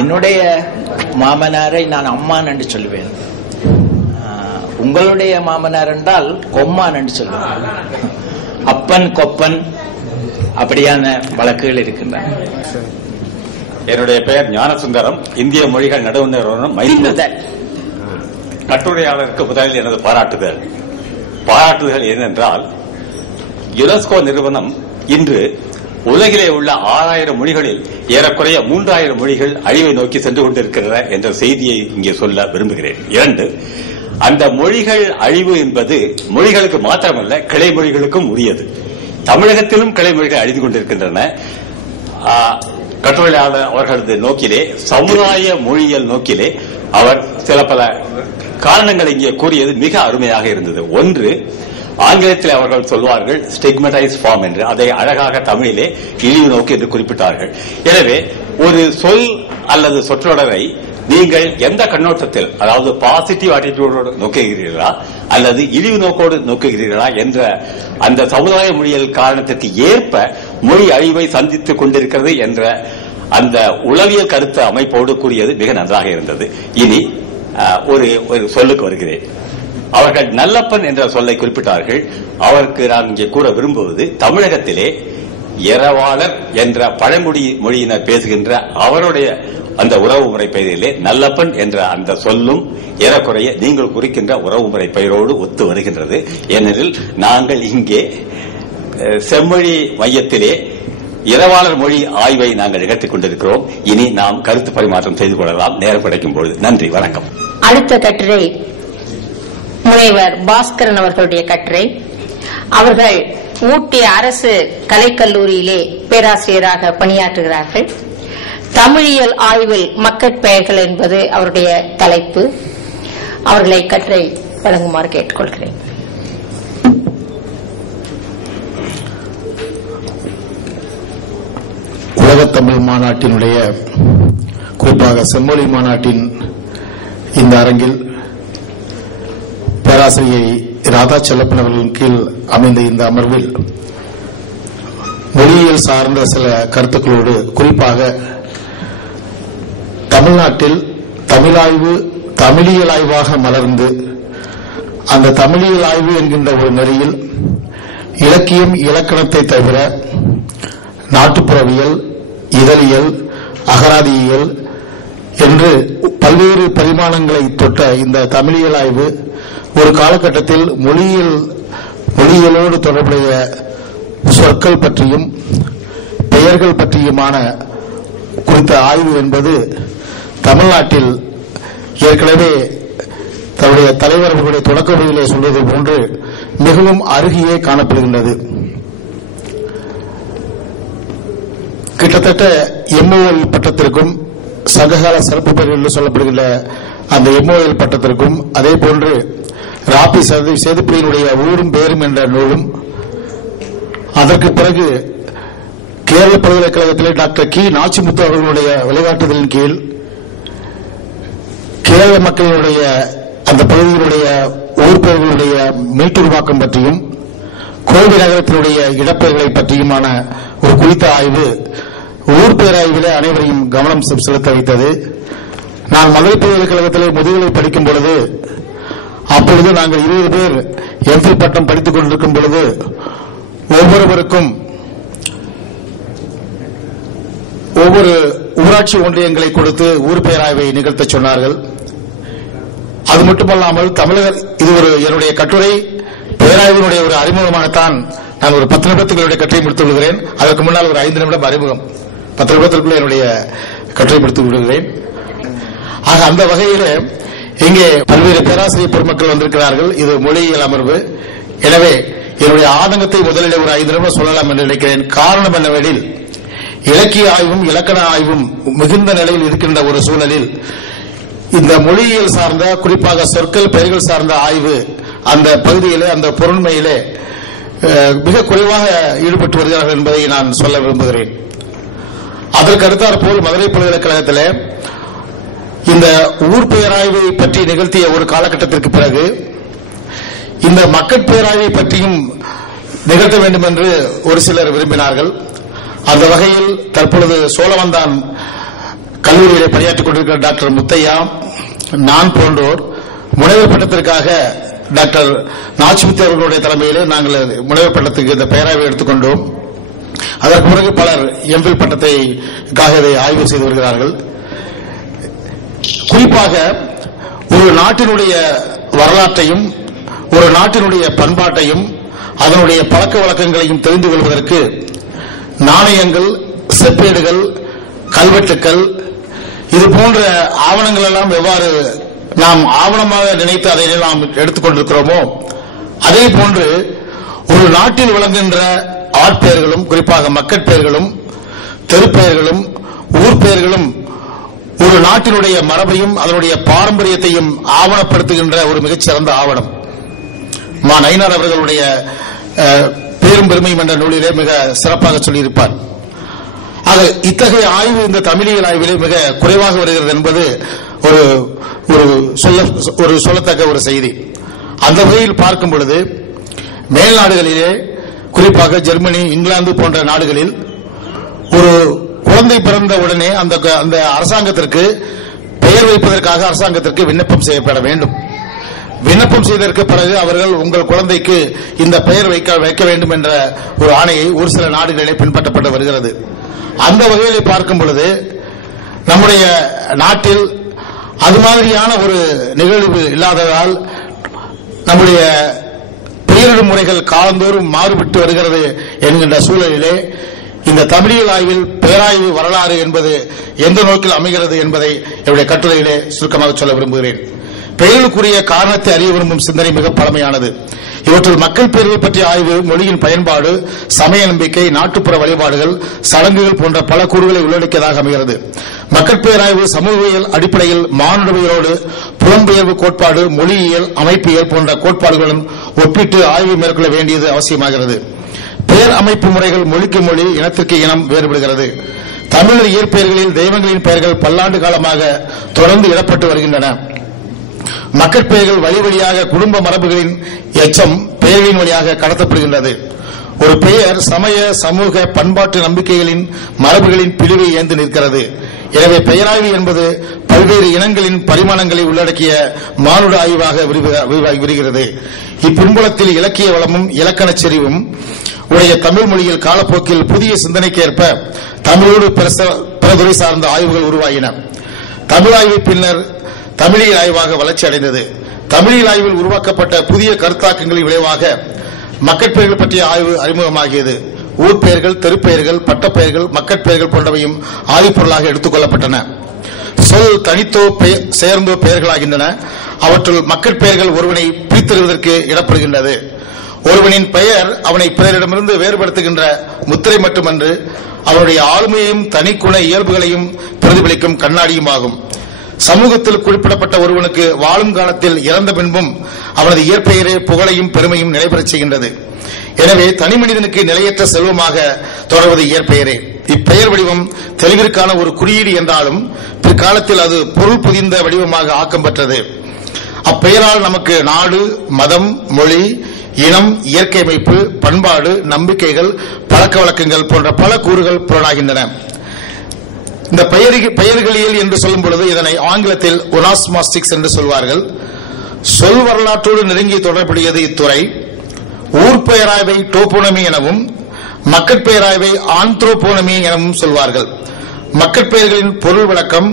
என்னுடைய மாமனாரை நான் அம்மான் என்று சொல்லுவேன். உங்களுடைய மாமனார் என்றால் கொம்மான் என்று சொல்லுவேன். அப்பன் கொப்பன் அப்படியான வழக்குகள் இருக்கின்றன. என்னுடைய பெயர் ஞானசுந்தரம். இந்திய மொழிகள் நடுவர் நிறுவனம் கட்டுரையாளருக்கு முதலில் எனது பாராட்டுதல் ஏனென்றால் யுனெஸ்கோ நிறுவனம் இன்று உலகிலே உள்ள 6000 மொழிகளில் ஏறக்குறைய 3000 மொழிகள் அழிவை நோக்கி சென்று கொண்டிருக்கின்றன என்ற செய்தியை இங்கே சொல்ல விரும்புகிறேன். 2, அந்த மொழிகள் அழிவு என்பது மொழிகளுக்கு மாத்திரமல்ல, கிளை மொழிகளுக்கும் உரியது. தமிழகத்திலும் கிளை மொழிகள் அழிந்து கொண்டிருக்கின்றன. கட்டுரையாளர் அவர்களது நோக்கிலே, சமுதாய மொழியியல் நோக்கிலே அவர் சில பல காரணங்கள் இங்கே கூறியது மிக அருமையாக இருந்தது. 1, ஆங்கிலத்தில் அவர்கள் சொல்வார்கள் ஸ்டிக்மடைஸ் ஃபார்ம் என்று, அதை அழகாக தமிழிலே இழிவு நோக்கு என்று குறிப்பிட்டார்கள். எனவே ஒரு சொல் அல்லது சொற்றொடரை நீங்கள் எந்த கண்ணோட்டத்தில், அதாவது பாசிட்டிவ் ஆட்டிடியூடோடு நோக்குகிறீர்களா அல்லது இழிவு நோக்கோடு நோக்குகிறீர்களா என்ற அந்த சமுதாய மொழியியல் காரணத்திற்கு ஏற்ப மொழி அழிவை சந்தித்துக் கொண்டிருக்கிறது என்ற அந்த உளவியல் கருத்து அமைப்போடு கூறியது மிக நன்றாக இருந்தது. இனி ஒரு சொல்லுக்கு வருகிறேன். அவர்கள் நல்லப்பன் என்ற சொல்லை குறிப்பிட்டார்கள். அவருக்கு நான் இங்கே கூற விரும்புவது, தமிழகத்திலே இரவாளர் என்ற பழங்குடி மொழியினர் பேசுகின்ற அவருடைய அந்த உறவு முறை பெயரிலே நல்லப்பன் என்ற அந்த சொல்லும் ஏறக்குறைய நீங்கள் குறிக்கின்ற உறவு முறை பெயரோடு ஒத்து வருகின்றது. ஏனெனில் நாங்கள் இங்கே செம்மொழி மையத்திலே இரவாளர் மொழி ஆய்வை நாங்கள் நிகழ்த்திக் கொண்டிருக்கிறோம். இனி நாம் கருத்து பரிமாற்றம் செய்து கொள்ளலாம் நேரம் கிடைக்கும் பொழுது. நன்றி, வணக்கம். அடுத்த கட்டுரை முனைவர் பாஸ்கரன் அவர்களுடைய கட்டுரை. அவர்கள் ஊட்டி அரசு கலைக்கல்லூரியிலே பேராசிரியராக பணியாற்றுகிறார்கள். தமிழியல் ஆய்வில் மக்கட்பெயர்கள் என்பது அவருடைய தலைப்பு. அவர்களை கட்டுரை வழங்குமாறு கேட்டுக்கொள்கிறேன். உலகத்தமிழ் மாநாட்டினுடைய, குறிப்பாக செம்மொழி மாநாட்டின் இந்த அரங்கில் பேராசிரியை ராதா செல்லப்பன் அவர்களின் கீழ் அமைந்த இந்த அமர்வில் மொழியியல் சார்ந்த சில கருத்துக்களோடு, குறிப்பாக தமிழ்நாட்டில் தமிழாய்வு தமிழியல் ஆய்வாக மலர்ந்து அந்த தமிழியல் ஆய்வு என்கின்ற ஒரு நெறியில் இலக்கியம் இலக்கணத்தை தவிர நாட்டுப்புறவியல், இதழியல், அகராதியியல் என்று பல்வேறு பரிமாணங்களை தொட்ட இந்த தமிழியல் ஆய்வு ஒரு காலகட்டத்தில் மொழியியலோடு தொடர்புடைய சொற்கள் பற்றியும் பெயர்கள் பற்றியுமான குறித்த ஆய்வு என்பது தமிழ்நாட்டில் ஏற்கனவே தன்னுடைய தலைவர் அவர்களுடைய தொடக்க உரையிலே சொல்வது போன்று மிகவும் அருகியே காணப்படுகின்றது. கிட்டத்தட்ட MOL பட்டத்திற்கும் சங்ககால சிறப்பு பெயர் என்று சொல்லப்படுகின்ற அந்த MOL பட்டத்திற்கும், அதே போன்று ராபி சேதுப்பிரியினுடைய ஊரும் பேரும் என்ற நூலும், அதற்கு பிறகு கேரள பல்கலைக்கழகத்திலே டாக்டர் கி நாச்சிமுத்து அவர்களுடைய வழிகாட்டுதலின் கீழ் கேரள மக்களினுடைய அந்த பகுதியினுடைய ஊர் பெயர்களுடைய மீட்டுருவாக்கம் பற்றியும் கோவை நகரத்தினுடைய இடப்பெயர்களை பற்றியுமான ஒரு குறித்த ஆய்வு ஊர் பேராய்வில் அனைவரையும் கவனம் செலுத்த வைத்தது. நான் மதுரை பல்கலைக்கழகத்திலே முதுகலை படிக்கும் பொழுது, அப்பொழுது நாங்கள் 20 பேர் MPhil பட்டம் படித்துக் கொண்டிருக்கும் பொழுது ஒவ்வொருவருக்கும் ஒவ்வொரு ஊராட்சி ஒன்றியங்களை கொடுத்து ஊர் பேராய்வை நிகழ்த்த சொன்னார்கள். அது மட்டுமல்லாமல் இது என்னுடைய கட்டுரை பேராய்வினுடைய ஒரு அறிமுகமாகத்தான் நான் ஒரு 10 நிமிடத்துக்குள்ள கட்டுரை முடித்துக் கொள்கிறேன். அதற்கு முன்னால் ஒரு 5 நிமிடம் அறிமுகம், 10 நிமிடத்திற்குள்ள என்னுடைய கட்டுரை முடித்துக் கொள்கிறேன். ஆக அந்த வகையில் இங்கே பல்வேறு பேராசிரியர் பெருமக்கள் வந்திருக்கிறார்கள். இது மொழியியல் அமர்வு. எனவே என்னுடைய ஆதங்கத்தை முதலில் ஒரு 5 நிமிடம் சொல்லலாம் என்று நினைக்கிறேன். காரணம் என்னவெனில், இலக்கிய ஆய்வும் இலக்கண ஆய்வும் மிகுந்த நிலையில் இருக்கின்ற ஒரு சூழலில் இந்த மொழியியல் சார்ந்த, குறிப்பாக சொற்கள் பெயர்கள் சார்ந்த ஆய்வு அந்த பகுதியிலே, அந்த பொருண்மையிலே மிக குறைவாக ஈடுபட்டு வருகிறார்கள் என்பதை நான் சொல்ல விரும்புகிறேன். அதற்கு அடுத்தாற்போல் மதுரை பல்கலைக்கழகத்தில் இந்த ஊர் பேராய்வை பற்றி நிகழ்த்திய ஒரு காலகட்டத்திற்கு பிறகு இந்த மக்கட் பேராய்வை பற்றியும் நிகழ்த்த வேண்டும் என்று ஒரு சிலர் விரும்பினார்கள். அந்த வகையில் தற்பொழுது சோழவந்தான் கல்லூரியில் பணியாற்றிக் கொண்டிருக்கிற டாக்டர் முத்தையா, நான் போன்றோர் முனைவர் பட்டத்திற்காக டாக்டர் நாச்சிமுத்து அவர்களுடைய தலைமையிலே நாங்கள் முனைவர் பட்டத்துக்கு இந்த பெயராய்வை எடுத்துக்கொண்டோம். அதற்கு பிறகு பலர் எம்பில் பட்டத்திற்காக இதை ஆய்வு செய்து வருகிறார்கள். குறிப்பாக ஒரு நாட்டினுடைய வரலாற்றையும் ஒரு நாட்டினுடைய பண்பாட்டையும் அதனுடைய பழக்க வழக்கங்களையும் தெரிந்து கொள்வதற்கு நாணயங்கள், செப்பேடுகள், கல்வெட்டுக்கள் இது போன்ற ஆவணங்கள் எல்லாம் எவ்வாறு நாம் ஆவணமாக நினைத்து அதை நாம் எடுத்துக்கொண்டிருக்கிறோமோ அதே போன்று ஒரு நாட்டில் விளங்குகின்ற ஆட்பெயர்களும், குறிப்பாக மக்கட்பெயர்களும், தெருப்பெயர்களும், ஊர் பெயர்களும் ஒரு நாட்டினுடைய மரபையும் அதனுடைய பாரம்பரியத்தையும் ஆவணப்படுத்துகின்ற ஒரு மிகச்சிறந்த ஆவணம். மா நயினார் அவர்களுடைய பேரும் பெருமையும் என்ற நூலிலே மிக சிறப்பாக சொல்லியிருப்பார். ஆக இத்தகைய ஆய்வு இந்த தமிழியல் ஆய்விலே மிக குறைவாக வருகிறது என்பது ஒரு சொல்லத்தக்க ஒரு செய்தி. அந்த வகையில் பார்க்கும் பொழுது மேல்நாடுகளிலே, குறிப்பாக ஜெர்மனி, இங்கிலாந்து போன்ற நாடுகளில் ஒரு குழந்தை பிறந்த உடனே அந்த அரசாங்கத்திற்கு பெயர் வைப்பதற்காக அரசாங்கத்திற்கு விண்ணப்பம் செய்யப்பட வேண்டும். விண்ணப்பம் செய்ததற்கு பிறகு அவர்கள் உங்கள் குழந்தைக்கு இந்த பெயர் வைக்க வேண்டும் என்ற ஒரு ஆணையை ஒரு சில நாடுகளிலே பின்பற்றப்பட்டு வருகிறது. அந்த வகையிலே பார்க்கும் பொழுது நம்முடைய நாட்டில் அது மாதிரியான ஒரு நிகழ்வு இல்லாததால் நம்முடைய பெயரிடும் முறைகள் காலந்தோறும் மாறுபட்டு வருகிறது என்கின்ற சூழலிலே இந்த தமிழியல் ஆய்வில் பேராய்வு வரலாறு என்பது எந்த நோக்கில் அமைகிறது என்பதை என்னுடைய கட்டுரையிலே சுருக்கமாக சொல்ல விரும்புகிறேன். பெயர்களுக்குரிய காரணத்தை அறிய விரும்பும் சிந்தனை மிக பழமையானது. இவற்றில் மக்கள் பெயர்கள் பற்றிய ஆய்வு, மொழியின் பயன்பாடு, சமய நம்பிக்கை, நாட்டுப்புற வழிபாடுகள், சடங்குகள் போன்ற பல கூறுகளை உள்ளடக்கியதாக அமைகிறது. மக்கள் பேராய்வு சமூகவியல் அடிப்படையில் மானுடவியலோடு புலம்பெயர்வு கோட்பாடு, மொழியியல், அமைப்பியல் போன்ற கோட்பாடுகளுடன் ஒப்பிட்டு ஆய்வு மேற்கொள்ள வேண்டியது அவசியமாகிறது. பெயர் அமைப்பு முறைகள் மொழிக்கு மொழி, இனத்திற்கு இனம் வேறுபடுகிறது. தமிழர் இயற்பெயர்களில் தெய்வங்களின் பெயர்கள் பல்லாண்டு காலமாக தொடர்ந்து இடப்பட்டு வருகின்றன. மக்கட்பெயர்கள் வழி வழியாக குடும்ப மரபுகளின் எச்சம் பெயர்களின் வழியாக கடத்தப்படுகின்றது. ஒரு பெயர் சமய, சமூக, பண்பாட்டு நம்பிக்கைகளின் மரபுகளின் பிரிவை ஏந்து நிற்கிறது. எனவே பெயராய்வு என்பது பல்வேறு இனங்களின் பரிமாணங்களை உள்ளடக்கிய மானுட ஆய்வாக விரிகிறது. இப்பின்புலத்தில் இலக்கிய வளமும் இலக்கண செறிவும் உடைய தமிழ் மொழியில் காலப்போக்கில் புதிய சிந்தனைக்கேற்ப தமிழோடு பிற துறை சார்ந்த ஆய்வுகள் உருவாகின. தமிழாய்வு பின்னர் தமிழியல் ஆய்வாக வளர்ச்சி அடைந்தது. தமிழியல் ஆய்வில் உருவாக்கப்பட்ட புதிய கருத்தாக்கங்களின் விளைவாக மக்கட்பெயர்கள் பற்றிய ஆய்வு அறிமுகமாகியது. ஊர் பெயர்கள், தெருப்பெயர்கள், பட்டப்பெயர்கள், மக்கட்பெயர்கள் போன்றவையும் ஆய்வுப்பொருளாக எடுத்துக் கொள்ளப்பட்டன. சொல் தனித்தோ சேர்ந்தோ பெயர்களாகின்றன. அவற்றுள் மக்கட்பெயர்கள் ஒருவனை பிரித்தெறிவதற்கு இடப்படுகின்றது. ஒருவனின் பெயர் அவனை பிறரிடமிருந்து வேறுபடுத்துகின்ற முத்திரை மட்டுமன்று, அவனுடைய ஆளுமையையும் தனிக்குண இயல்புகளையும் பிரதிபலிக்கும் கண்ணாடியுமாகும். சமூகத்தில் குறிப்பிடப்பட்ட ஒருவனுக்கு வாழும் காலத்தில் இறந்த பின்பும் அவனது இயற்பெயரே புகழையும் பெருமையும் நிலைபெறச் செய்கின்றது. எனவே தனி மனிதனுக்கு நிலையற்ற செல்வமாக தொடர்வது இயற்பெயரே. இப்பெயர் வடிவம் தெளிவிற்கான ஒரு குறியீடு என்றாலும் பிற்காலத்தில் அது பொருள் புதிந்த வடிவமாக ஆக்கம் பெற்றது. அப்பெயரால் நமக்கு நாடு, மதம், மொழி, இனம், இயற்கை அமைப்பு, பண்பாடு, நம்பிக்கைகள், பழக்க வழக்கங்கள் போன்ற பல கூறுகள் புலனாகின்றன. இந்த பெயர்களியல் என்று சொல்லும் பொழுது இதனை ஆங்கிலத்தில் ஒனாஸ்மாஸ்டிக்ஸ் என்று சொல்வார்கள். சொல் வரலாற்றோடு நெருங்கி தொடர்புடையது இத்துறை. ஊர் பெயராய்வை டோபோனமி எனவும் மக்கட்பெயராய்வை ஆந்த்ரோபோனமி எனவும் சொல்வார்கள். மக்கட்பெயர்களின் பொருள் விளக்கம்